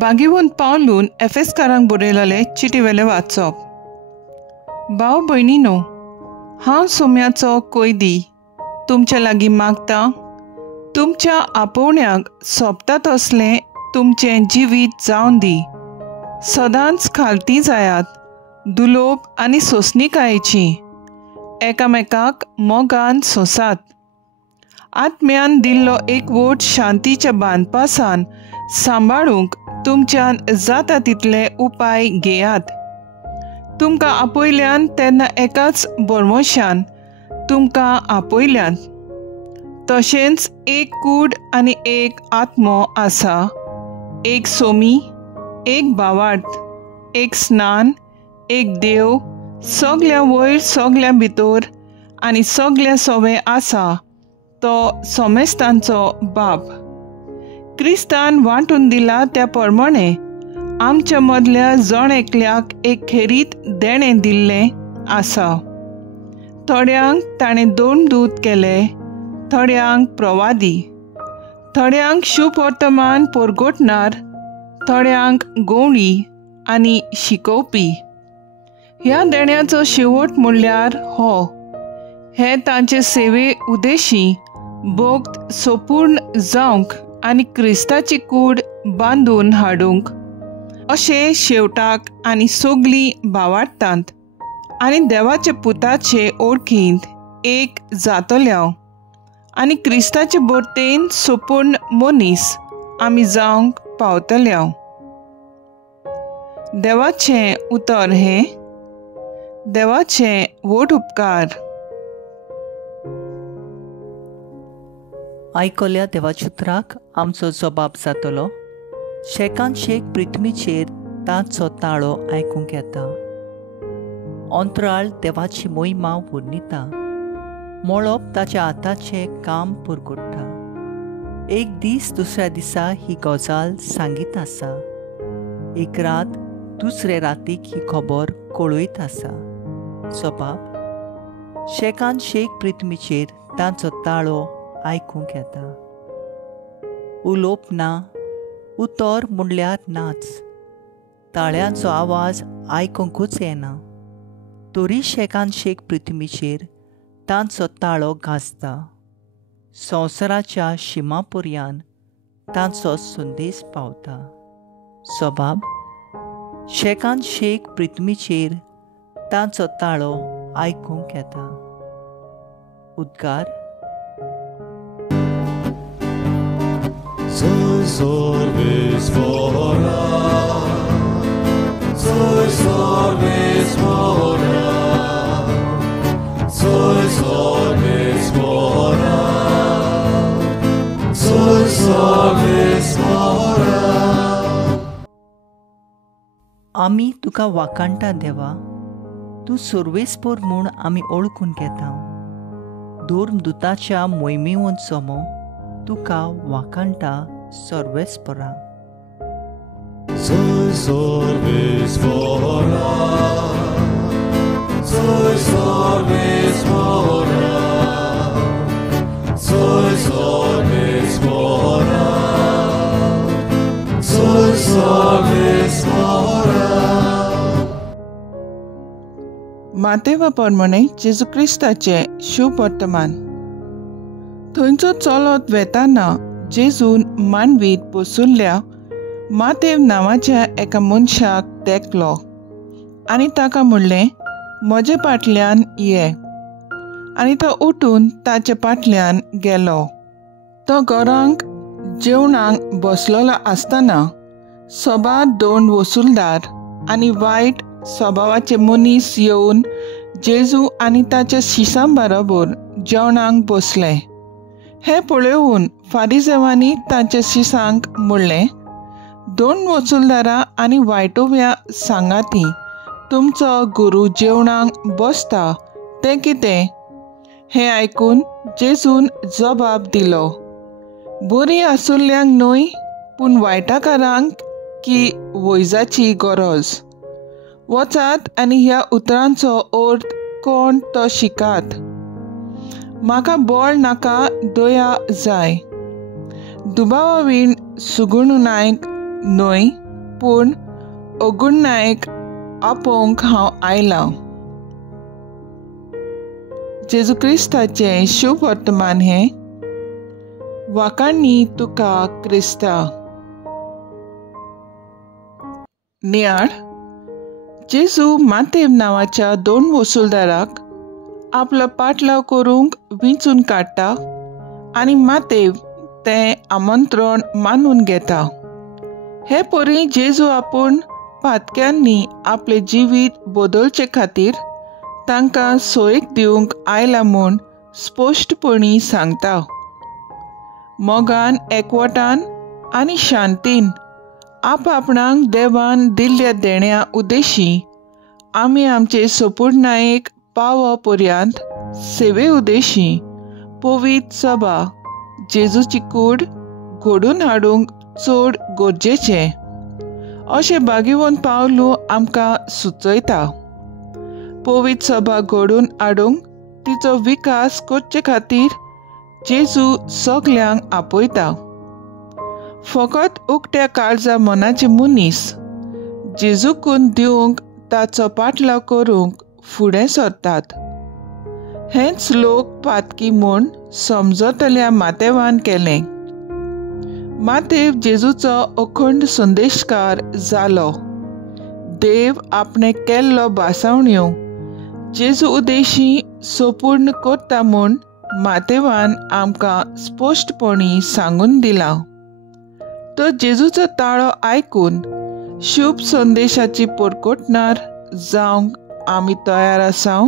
बागीवन पावलून एफेसकारांक बरयलेले चिटीवेले वाचप. भाव भयणीनो, हांव सोम्याचो कोयदी तुमचे लागीं मागता, तुमच्या आपोवण्याक सोबता तसलें तुमचें जिवीत जावन दी. सदांच खालती जायात, दुलोप आनी सोंसणीकायेची, एकामेकाक मोगान सोंसात. आत्म्यान दिल्लो एकवोट शांतीच्या बांदपासान सांबाळूंक तुमच्यान जाता तितले उपाय घेयात. तुमकां आपयल्यान तेन्ना एकाच बोरमोशान तुमकां आपयल्यात. तशेंच एक कूड आनी एक आत्मो आसा, एक सोमी, एक भावार्थ, एक स्नान, एक देव, सगल्या वयर सगल्या भितर आनी सगल्या सोबे आसा तो सोमेस्तांचो बाप. क्रिस्तान वांटून दिला त्या प्रमाणे आमच्या मदल्या जण एकल्याक एक खेरीत देणें दिल्लें आसा. थोड्यांक ताणें 2 दूत केले, थोड्यांक प्रवादी, थोड्यांक शुभ वर्तमान परगोटणार, थोड्यांक गवळी आनी शिकोवपी. ह्या देण्याचो शेवट म्हणल्यार हो: हे तांचे सेवे उद्देशी भोक्त सोपूर्ण जावंक आनी क्रिस्ताची कूड बांदून हाडूंक, अशें शेवटाक आनी सगलीं भावार्थांत आनी देवाचे पुताचे ओळखींत एक जातल्या आनी क्रिस्ताचे बर्तेन सोपूर्ण मनीस आमी जावंक पावतल्या. देवाचें उतर हें: देवाचें व्हड उपकार. आयकल्या देवाच्या उतराक आमचो जबाब जातलो. शेकान शेक पृथ्वीचेर ताचो ताळो आयकूंक येता. अंतराळ देवाची मोहिमा वर्णिता. मळप ताच्या हाताचें काम पुरगोडटा. एक दीस दुसऱ्या दिसा ही गजाल सांगीत आसा. एक रात दुसरे रातीक ही खबर कळयत आसा. जबाब: शेकान शेक पृथ्वीचेर ताचो ताळो आयकूंक येता. उलोवप ना, उतर म्हणल्यार नाच. ताळ्यांचो आवाज आयकूंकूच येना. तरी शेकान शेक पृथ्वीचेर तांचो ताळो घासता. संवसाराच्या शिमापर्यान तांचो संदेश पावता. जबाब: शेकान शेक पृथ्वीचेर तांचो ताळो आयकूंक येता. उद्गार: Soy sorbes fora, soy sorbes fora, soy sorbes fora, soy sorbes fora. आमी तुका वाकाणटा देवा, तूं सर्वेस्पर म्हूण आमी ओळखून घेता. धर्मदुताच्या मोहिमेवन समो तुका वाकाणटा सर्वेस्परा. Soy sorbes fora, soy sorbes fora, soy sorbes fora, soy sorbes fora. मातेवा प्रमाणे जेजू क्रिस्ताचे शुभ वर्तमान. थंयचो चलत वेताना जेजून मांडवीत बसुल्ल्या मातेव नांवाच्या एका मनशाक तेंकलो आनी ताका म्हणलें, म्हजे फाटल्यान ये. आनी तो उठून ताचे फाटल्यान गेलो. तो घरांत जेवणाक बसलोलो आसतना सोबार 2 वसूलदार आनी वायट स्वभावाचे मनीस येवन जेजू आनी ताच्या शिसां बरोबर जेवणाक बसले. हें पळोवन फारिसेवांनी ताच्या शिसांक म्हणलें, 2 वसूलदारां आनी वायटोव्या सांगाती तुमचो गुरू जेवणाक बसता तें कितें? हें आयकून जेजून जबाब दिलो, बरीं आसुल्ल्यांक न्हय पूण वायटाकारांक की वैजाची गरज. वचात आनी ह्या उतरांचो अर्थ कोण तो शिकात. म्हाका बळ नाका, दया जाय. दुबावा वीण सुगुणूनायक न्हय पूण अगुणायक आपोवंक हांव आयलां. जेजू क्रिस्ताचें शुभ वर्तमान हें. वाकाणी तुका क्रिस्ता. नियाळ. जेजू मातेव नांवाच्या 2 वसूलदाराक आपलो पाटलाव करूंक विंचून काडटा आनी मातेव तें आमंत्रण मानून घेता. हे परी जेजू आपूण पातक्यांनी आपले जिवीत बदलचे खातीर तांकां सोयेक दिवंक आयला म्हूण स्पश्टपणी सांगता. मोगान एकवटान आनी शांतीन आपणाक देवान दिल्ल्या देण्या उद्देशी आमी आमचे सोपुर्णायेक पावो पर्यंत सेवे उद्देशी पवित्र सभा जेजूची कूड घडून हाडूंक चड गरजेचें अशें भाग्यवंत पावलू आमकां सुचयता. पवित्र सभा घडून हाडूंक तिचो विकास करचे खातीर जेजू सगल्यांक आपयता. फकत उक्त्या काळजा मनाचे मनीस जेजूकून दिवंक ताचो पाटलाव करूंक फुडें सरतात. हेंच लोक पातकी म्हूण समजतल्या मातेवान केलें. मातेव जेजूचो अखंड संदेशकार जालो. देव आपणे केल्लो भासावण्यो जेजू उद्देशी सोपूर्ण करता म्हूण मातेवान आमकां स्पश्टपणी सांगून दिला. तो जेजूचो ताळो आयकून शुभ संदेशाची परकोटणार जावंक आमी तयार आसां.